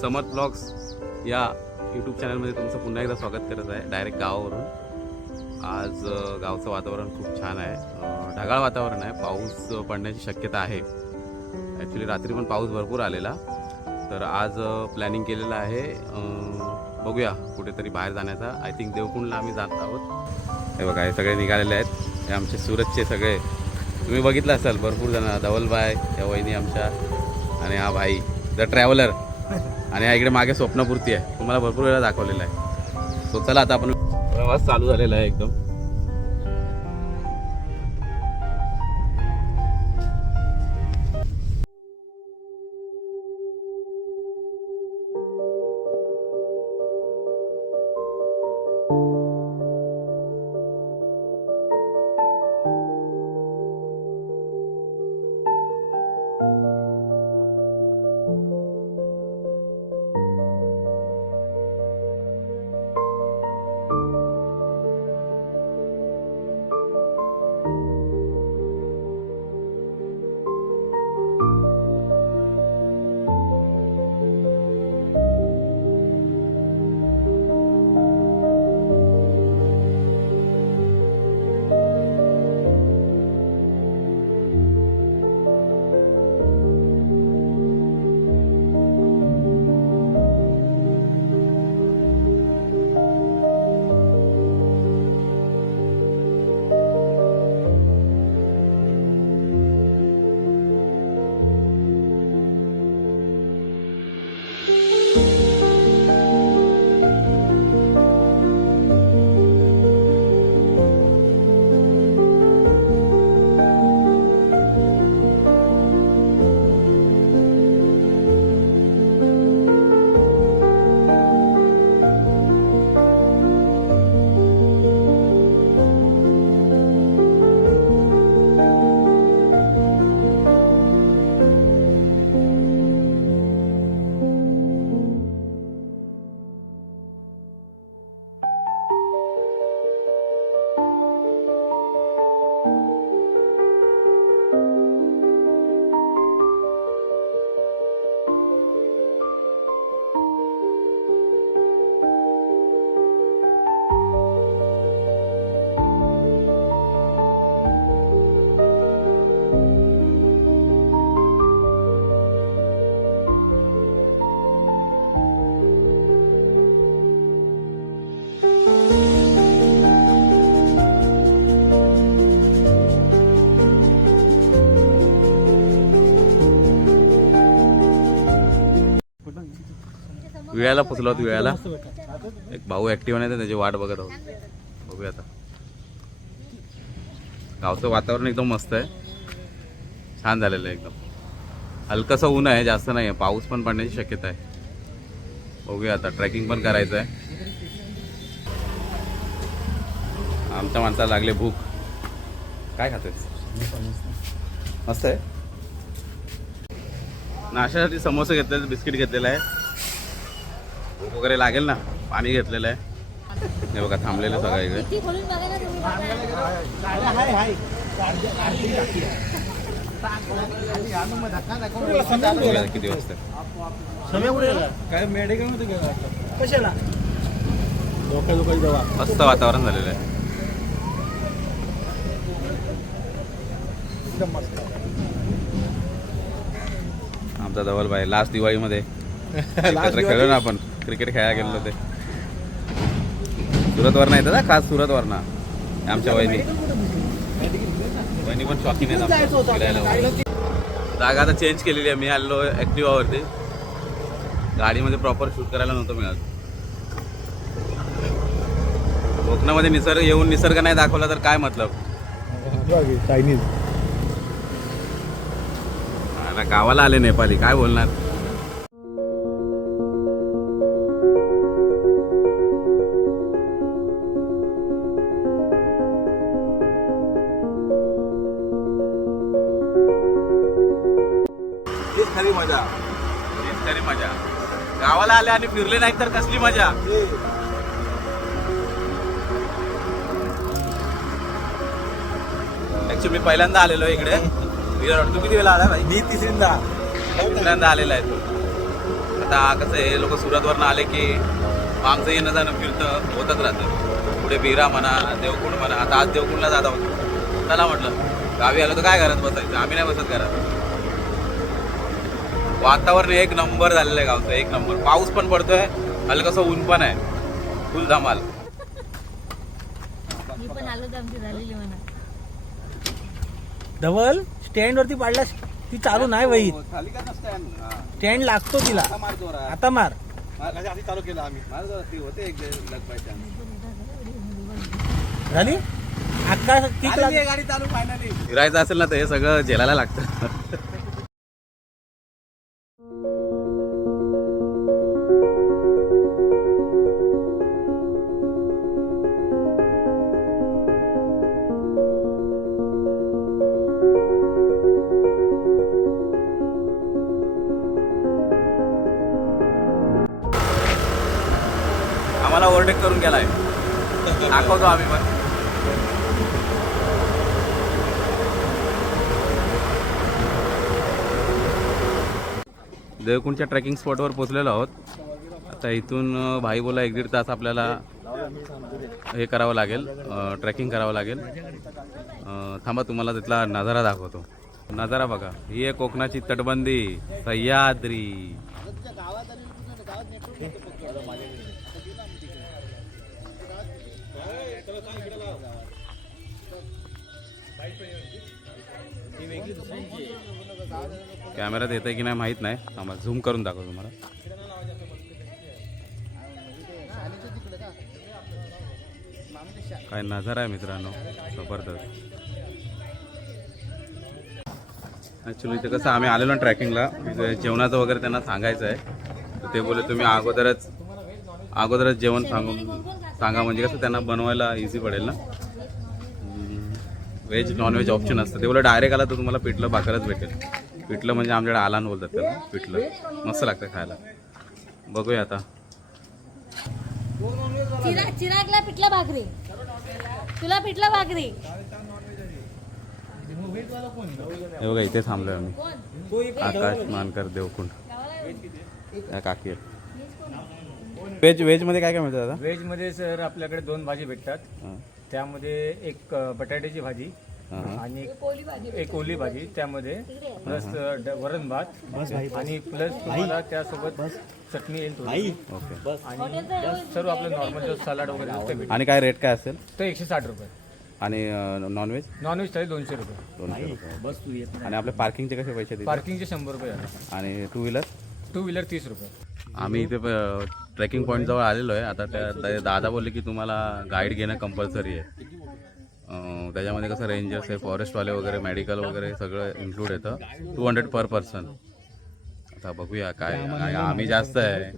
समर्थ blogs या YouTube चॅनलमध्ये तुमचं पुन्हा एकदा स्वागत करत आहे डायरेक्ट गावावरून. आज गावचं वातावरण खूप छान आहे. ढगाळ वातावरण आहे. पाऊस पडण्याची शक्यता आहे. ॲक्च्युली रात्री पण पाऊस भरपूर आलेला. तर आज प्लॅनिंग केलेलं आहे. बघूया कुठेतरी बाहेर जाण्याचा. आय थिंक देवकुंडला आम्ही जात आहोत. हे बघा हे सगळे निघालेले आहेत. हे आमचे सुरतचे सगळे. तुम्ही बघितलं असाल भरपूर जण. धवलबाय या वहिनी आमच्या. आणि हा भाई द ट्रॅव्हलर आणि हा इकडे मागे स्वप्नपूर्ती आहे. तुम्हाला भरपूर वेळा दाखवलेला आहे. सो चला आता आपण प्रवास चालू झालेला आहे एकदम. वेळाला पोचलो आहोत वेळाला एक भाऊ ऍक्टिव्ह नाही तर त्याची वाट बघत आहोत. बघूया आता. गावचं वातावरण एकदम मस्त आहे. छान झालेलं आहे एकदम. हलकंसं ऊन आहे जास्त नाही आहे पाऊस पण पडण्याची शक्यता आहे. बघूया आता. ट्रेकिंग पण करायचं आहे. आमच्या माणसाला लागले भूक. काय खातोय मस्त आहे. नाश्त्यासाठी समोसे घेतले बिस्किट घेतलेलं आहे. भूक वगैरे लागेल ना पाणी घेतलेलं आहे. हे बघा थांबलेलं सगळं इकडे. किती वाजता. काय मेडिकलमध्ये कशाला? मस्त वातावरण झालेलं आहे. आमचा धवलबाई लास्ट दिवाळीमध्ये. खेळलो ना आपण. क्रिकेट खेळायला गेलो ते. सुरतवरनं येतं ना? खास सुरतवरनं. आमच्या वहिनी. वहिनी पण शॉकिंग वगैरे. जागा आता चेंज केलेली आहे. मी आलो ॲक्टिवावरती गाडीमध्ये प्रॉपर शूट करायला नव्हतं मिळत. कोकणामध्ये निसर्ग येऊन निसर्ग नाही दाखवला तर काय मतलब? चायनीज आता गावाला आले नेपाली. काय बोलणार? मजा. तरी मजा. गावाला आले आणि फिरले नाही तर कसली मजा? ऍक्च्युली मी पहिल्यांदा आलेलो इकडे. तू किती वेळा आला भाई? मी तिसरींदा तिसऱ्यांदा आलेला आहे तू. आता कसं आहे लोक सुरतवरनं आले की आमचं येणं जाणं फिरतं होतच राहतं. पुढे बिरा म्हणा देवकुंड म्हणा. आता आज देवकुंडला जात आहोत. चला म्हटलं. गावी आलो तर काय घरात बसायचं? आम्ही नाही बसत घरात. वातावरण एक नंबर झालेलं आहे गावचं एक नंबर. पाऊस पण पडतोय हलकसं ऊन पण आहे. फुल धमाल. डबल स्टँड वरती पाडल्यास ती चालू नाही खाली का स्टँड लागतो तिला. आता मार चालू केलं आम्ही. होते झाली? गाडी चालू फायनली फिरायचं असेल ना तर हे सगळं झेलायला लागतं. आम्हाला ओव्हरटेक करून गेलाय. दाखवतो आम्ही पण. देवकुंडच्या ट्रेकिंग स्पॉटवर पोचलेलो आहोत. आता इथून भाई बोला एक दीड तास आपल्याला हे करावं लागेल ट्रेकिंग करावं लागेल. थांबा तुम्हाला तिथला नजारा दाखवतो. नजारा बघा. ही आहे कोकणाची तटबंदी सह्याद्री. कॅमेऱ्यात आहे की नाही माहीत नाही. आम्हाला झूम करून दाखवतो तुम्हाला. काय नजारा आहे मित्रांनो जबरदस्त. ॲक्च्युली ते कसं आम्ही आलेलो ना ट्रॅकिंगला जेवणाचं वगैरे त्यांना सांगायचं आहे. तर ते बोलले तुम्ही अगोदरच अगोदरच जेवण सांगून सांगा. म्हणजे कसं त्यांना बनवायला इझी पडेल ना? व्हेज नॉनव्हेज ऑप्शन असतं. ते बोला डायरेक्ट आला तर तुम्हाला पिठलं भाकरच भेटेल. पिठलं म्हणजे आमच्याकडे आलान बोलतात त्याला पिठलं. मस्त लागतं खायला. बघूया आता. चिरा चिरागला पिठला भाकरी. तुला पिठला भाकरी. हे बघा इथे थांबलोय आम्ही. आकाश मानकर देवकुंड. या काकी आहेत. व्हेज व्हेजमध्ये काय काय मिळतं दादा? व्हेजमध्ये सर आपल्याकडे दोन भाजी भेटतात. त्यामध्ये एक बटाट्याची भाजी आणि एक- ओली भाजी त्यामध्ये प्लस ड- वरण भात आणि प्लस तुम्हाला त्यासोबत चटणी येईल थोडी. ओके. आणि सर्व आपलं नॉर्मल जो सलाड वगैरे असतं ते भेटेल आणि काय रेट काय असेल? तो एकशे साठ रुपये. आणि नॉनव्हेज नॉनव्हेज थाळी दोनशे रुपये. दोनशे रुपये. बस तू येत आणि आपले पार्किंगचे कसे पैसे पार्किंगचे शंभर रुपये आणि टू व्हीलर टू व्हीलर तीस रुपये. आम्ही इथे ट्रेकिंग पॉईंट जवळ आलेलो आहे. आता त्या त्या दादा बोलले की तुम्हाला गाईड घेणं कंपल्सरी आहे. त्याच्यामध्ये कसं रेंजर्स आहे फॉरेस्टवाले वगैरे मेडिकल वगैरे सगळं इन्क्लूड येतं. टू हंड्रेड पर पर्सन आता बघूया काय आम्ही जास्त आहे.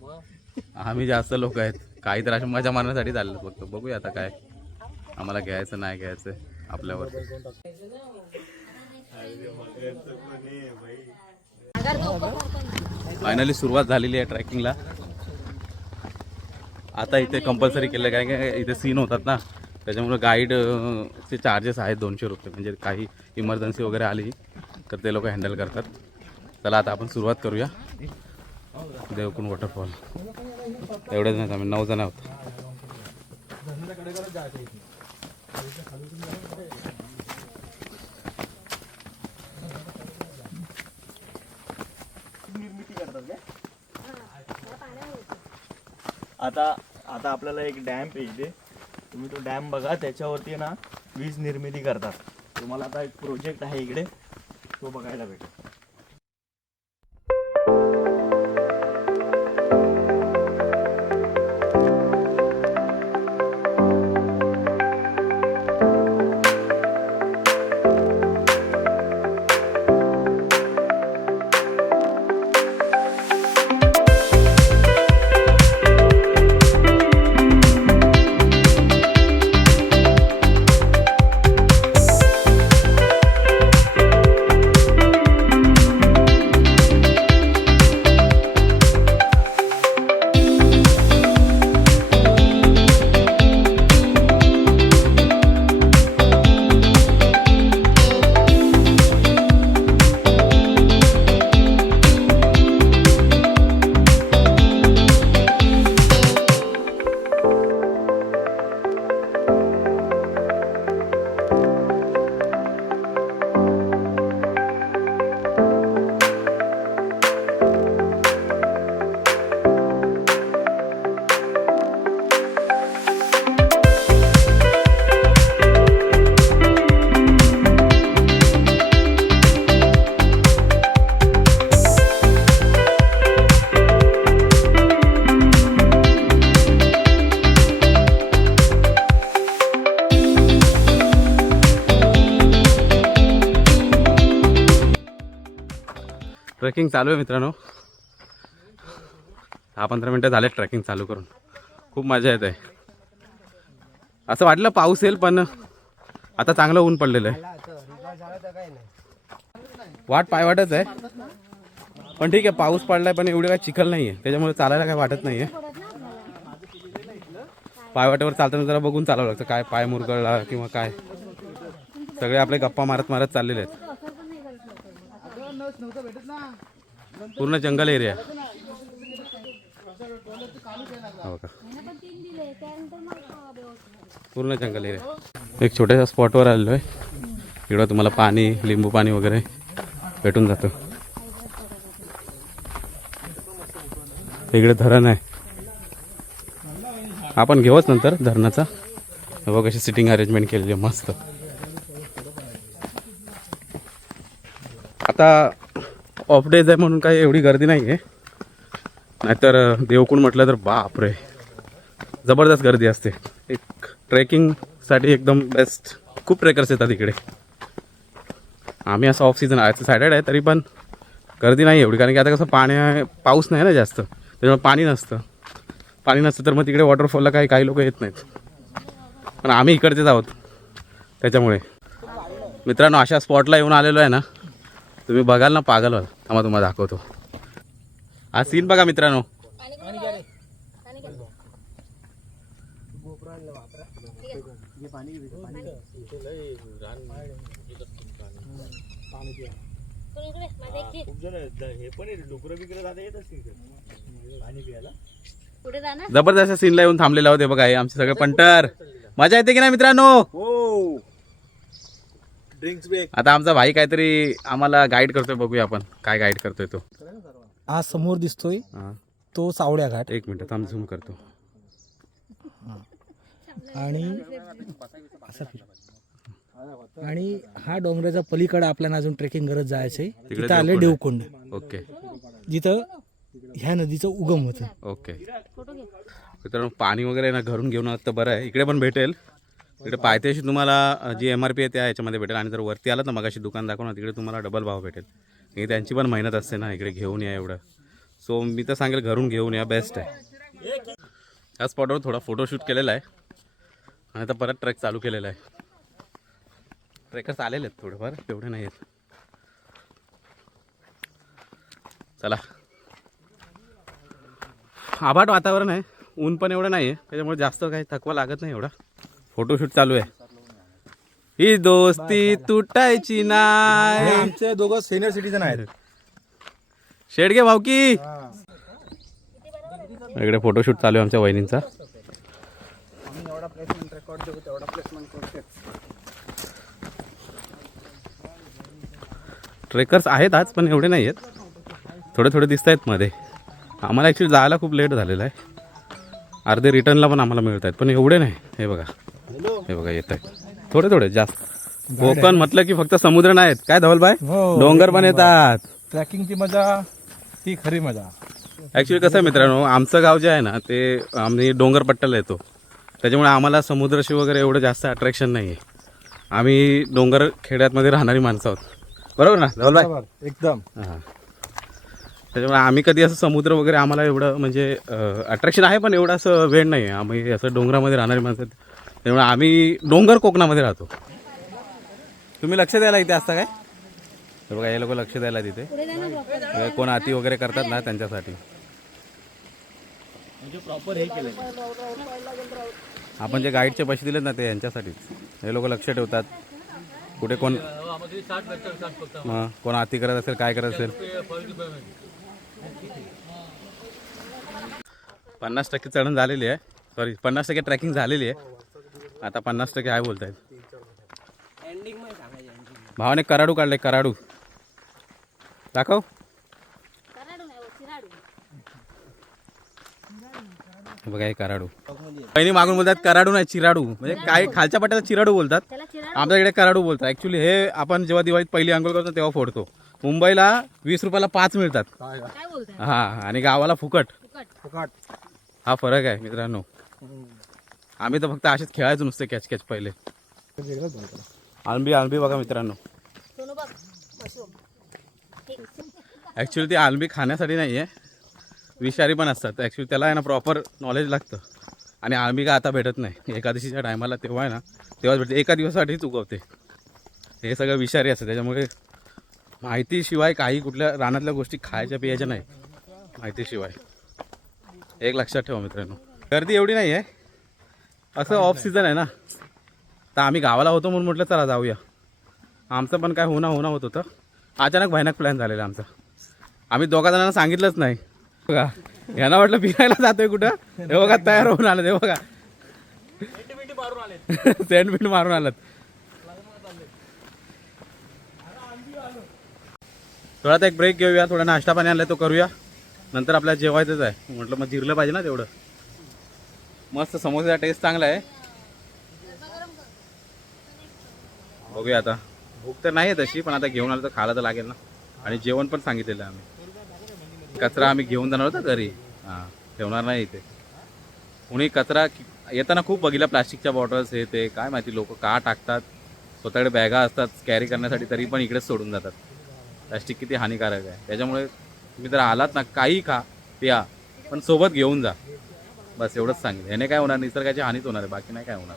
आम्ही जास्त लोक आहेत. काही तर अशा मजा मारण्यासाठी चाललं फक्त. बघूया आता काय. आम्हाला घ्यायचं नाही घ्यायचं आपल्यावर. फायनली सुरुवात झालेली आहे ट्रॅकिंगला आता इथे कंपल्सरी केलं. काय काय इथे सीन होतात ना. त्याच्यामुळं गाईडचे चार्जेस आहेत दोनशे रुपये. म्हणजे काही इमर्जन्सी वगैरे आली तर ते लोक हँडल करतात. चला आता आपण सुरुवात करूया. देवकुंड वॉटरफॉल एवढेच नाही आम्ही नऊ जण आहोत. आता आता आपल्याला एक डॅम पाहिजे तुम्ही तो डॅम बघा त्याच्यावरती ना वीज निर्मिती करतात. तुम्हाला आता एक प्रोजेक्ट आहे इकडे तो बघायला भेटेल. ट्रॅकिंग चालू आहे मित्रांनो. दहा पंधरा मिनटं झाले ट्रॅकिंग चालू करून. खूप मजा येत. आहे असं वाटलं पाऊस येईल पण आता चांगलं ऊन पडलेलं आहे. वाट पायवाटच आहे. पण ठीक आहे पाऊस पडलाय पण एवढं काय चिखल नाही आहे त्याच्यामुळे चालायला काय वाटत नाही आहे पायवाटेवर चालताना जरा बघून चालावं लागतं काय पाय मुरगळला किंवा काय. सगळे आपले गप्पा मारत मारत चाललेले आहेत. पूर्ण जंगल एरिया. हो का? पूर्ण जंगल एरिया. एक छोट्याशा स्पॉटवर आलेलो आहे इकडं तुम्हाला पाणी लिंबू पाणी वगैरे भेटून जातं. इकडे धरण आहे. आपण घेऊच नंतर धरणाचा. बघा बघ कशी सिटिंग अरेंजमेंट केलेली आहे मस्त. आता ऑफ डेज आहे म्हणून काही एवढी गर्दी नाही आहे नाहीतर देवकुंड म्हटलं तर बापरे. जबरदस्त गर्दी असते. एक ट्रेकिंगसाठी एकदम बेस्ट खूप ट्रेकर्स येतात इकडे. आम्ही असं ऑफ सीझन आहे सॅटर्डे आहे तरी पण गर्दी नाही एवढी. कारण की आता कसं पाणी पाऊस नाही ना जास्त. त्याच्यामुळे पाणी नसतं. पाणी नसतं तर मग तिकडे वॉटरफॉलला काही काही लोक येत नाहीत. पण आम्ही इकडचेच आहोत. त्याच्यामुळे. मित्रांनो अशा स्पॉटला येऊन आलेलो आहे ना. तुम्ही बघाल ना पागल व्हाल. थांबा तुम्हाला दाखवतो. हा सीन बघा मित्रांनो. हे जबरदस्त सीनला येऊन थांबलेला होते बघा हे आमचे सगळे पंटर मजा येते की नाही मित्रांनो? हो. ड्रिंक्स ब्रेक आता आमचा भाई काहीतरी आम्हाला गाईड करतोय बघूया आपण. काय गाईड करतोय तो. आज समोर दिसतोय. हा, तो सावळ्या घाट. एक मिनिट थांब झूम करतो. आणि असा फिर. आणि हा डोंगराच्या पलीकडे आपल्याला अजून ट्रेकिंग करत जायचंय. तिकडे तिथं आले देवकुंड. देवकुंड. ओके. जिथं ह्या नदीचं उगम होतं. ओके. मित्रांनो पाणी वगैरे ना घरून घेऊन आलं तर बरं आहे. इकडे पण भेटेल. इकडे पायथ्याशी तुम्हाला जी एम आर पी आहे त्या याच्यामध्ये भेटेल. आणि जर वरती आलं तर मगाशी दुकान दाखवून तिकडे तुम्हाला डबल भाव भेटेल. हे त्यांची पण मेहनत असते ना इकडे घेऊन या एवढं. सो मी तर सांगेल घरून घेऊन या बेस्ट आहे. या स्पॉटवर थोडा फोटोशूट केलेला आहे. आणि आता परत ट्रेक चालू केलेला आहे. ट्रेकर्स आलेले आहेत थोडेफार तेवढे नाही आहेत. चला. आभाट वातावरण आहे. ऊन पण एवढं नाही आहे त्याच्यामुळे जास्त काही थकवा लागत नाही एवढा. फोटोशूट चालू आहे. ही दोस्ती तुटायची नाही. आमचे दोघं सिनियर सिटीजन आहेत. शेडगे भाऊकी. इकडे फोटोशूट चालू आहे आमच्या वहिनींचा. ट्रेकर्स आहेत आज पण एवढे नाही आहेत. थोडे थोडे दिसत आहेत मध्ये. आम्हाला ॲक्च्युली जायला खूप लेट झालेला आहे. अर्धे रिटर्नला पण आम्हाला मिळत आहेत पण एवढे नाही. हे बघा. हे बघा येत आहेत थोडे थोडे जास्त. कोकण म्हटलं की फक्त समुद्र नाहीत. काय धवलबाय हो, डोंगर पण येतात. ट्रॅकिंगची मजा ती खरी मजा. ॲक्च्युली कसं आहे मित्रांनो आमचं गाव जे आहे ना ते आम्ही डोंगरपट्ट्याला येतो. त्याच्यामुळे आम्हाला समुद्राशी वगैरे एवढं जास्त अट्रॅक्शन नाही आहे आम्ही डोंगर खेड्यातमध्ये राहणारी माणसं आहोत. बरोबर ना धवलबाय एकदम. हां. त्याच्यामुळे आम्ही कधी असं समुद्र वगैरे आम्हाला एवढं म्हणजे अट्रॅक्शन आहे पण एवढं असं वेळ नाही आहे आम्ही असं डोंगरामध्ये राहणारी माणसं. त्यामुळे आम्ही डोंगर कोकणामध्ये राहतो. तुम्ही लक्ष द्यायला इथे असता काय? बघा हे लोक लक्ष द्यायला तिथे. कोण आती वगैरे करतात ना त्यांच्यासाठी. म्हणजे प्रॉपर हे केलं. आपण जे गाईडचे पैसे दिलेत ना ते यांच्यासाठीच हे लोक लक्ष ठेवतात. कुठे कोण हां कोण आती करत असेल काय करत असेल? पन्नास टक्के चढण झालेली आहे. सॉरी पन्नास टक्के ट्रॅकिंग झालेली आहे. आता पन्नास टक्के आहे बोलतायत. भावाने कराडू काढले कराडू. दाखव. कराडू नाही, चिराडू. बघा हे कराडू. पहिली मागून बोलतात कराडू नाही चिराडू. म्हणजे काय खालच्या पट्ट्याला चिराडू बोलतात. त्याला चिराडू आमच्या इकडे कराडू बोलतात. ऍक्च्युली हे आपण जेव्हा दिवाळीत पहिली अंघोळ करतो तेव्हा फोडतो. मुंबईला वीस रुपयाला पाच मिळतात. काय बोलताय? हा आणि गावाला फुकट. फुकट. हा फरक आहे मित्रांनो. आम्ही तर फक्त असेच खेळायचो नुसते कॅच कॅच पहिले. आंबी आंबी बघा मित्रांनो. ॲक्च्युली ती आलमी खाण्यासाठी नाही आहे विषारी पण असतात. ॲक्च्युली त्याला आहे ना प्रॉपर नॉलेज लागतं. आणि आळमी का आता भेटत नाही? एकादशीच्या टायमाला तेव्हा आहे ना तेव्हाच भेटते. एका दिवसासाठीच उगवते. हे सगळं विषारी असतं. त्याच्यामुळे माहितीशिवाय काही कुठल्या रानातल्या गोष्टी खायच्या पियाच्या नाही. माहितीशिवाय. एक लक्षात ठेवा मित्रांनो. गर्दी एवढी नाही आहे असं ऑफ सीझन आहे ना. तर आम्ही गावाला होतो म्हणून म्हटलं चला जाऊया. आमचं पण काय होणं होणं होत होतं. अचानक भयानक प्लॅन झालेला आमचा. आम्ही दोघा जणांना सांगितलंच नाही. बघा यांना वाटलं फिरायला जातोय कुठं? हे बघा तयार होऊन आलं हे बघा. सेंट बिंट मारून आलात. थोडा आता एक ब्रेक घेऊया थोडा नाश्ता पाणी आणलाय तो करूया. नंतर आपल्याला जेवायचंच आहे. म्हटलं मग जिरलं पाहिजे ना तेवढं. मस्त समोसेचा टेस्ट चांगला आहे. बघूया आता. भूक तर नाही आहे तशी पण आता घेऊन आलं तर खायला तर लागेल ना. आणि जेवण पण सांगितलेलं आम्ही. कचरा आम्ही घेऊन जाणार होता घरी. हां ठेवणार नाही इथे. कुणी कचरा येताना खूप बघितला प्लास्टिकच्या बॉटल्स हे ते काय माहिती लोक का टाकतात. स्वतःकडे बॅगा असतात कॅरी करण्यासाठी तरी पण इकडेच सोडून जातात. प्लास्टिक किती हानिकारक आहे. त्याच्यामुळे तुम्ही जर आलात ना काही खा प्या पण सोबत घेऊन जा. बस एवढंच सांगितलं ह्याने काय होणार? निसर्गाची हानीच होणार आहे. बाकी नाही काय होणार.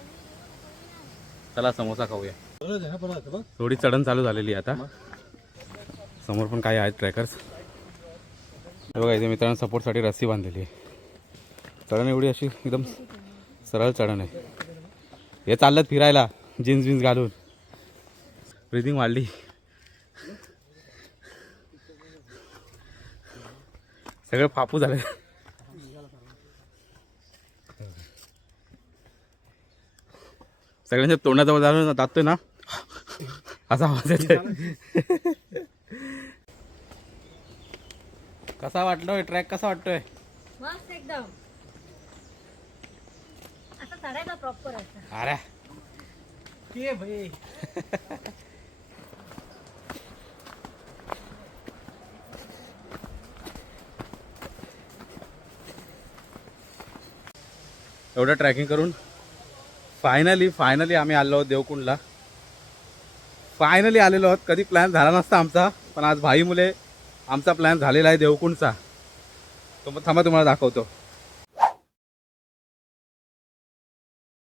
चला समोसा खाऊया. थोडी चढण चालू झालेली आहे आता. समोर पण काही आहेत ट्रॅकर्स हे बघा इथे मित्रांनो सपोर्टसाठी रस्सी बांधलेली आहे. चढण एवढी अशी एकदम सरळ चढण आहे. हे चाललं फिरायला जीन्स जीन्स घालून. ब्रिदिंग वाढली. सगळं फापू झालं. सगळ्यांच्या तोंडाजवळ जाऊन जातोय ना. असा आवाज येतोय. कसा वाटलोय ट्रॅक कसा वाटतोय? मस्त एकदम. आता चढायचा प्रॉपर असं अरे. के भाई? एवढं ट्रॅकिंग करून फायनली फायनली आम्ही आलो आहोत देवकुंडला. फायनली आलेलो आहोत. कधी प्लॅन झाला नसता आमचा पण आज भाई मुले आमचा प्लॅन झालेला आहे देवकुंडचा. तो मग थांबा तुम्हाला दाखवतो.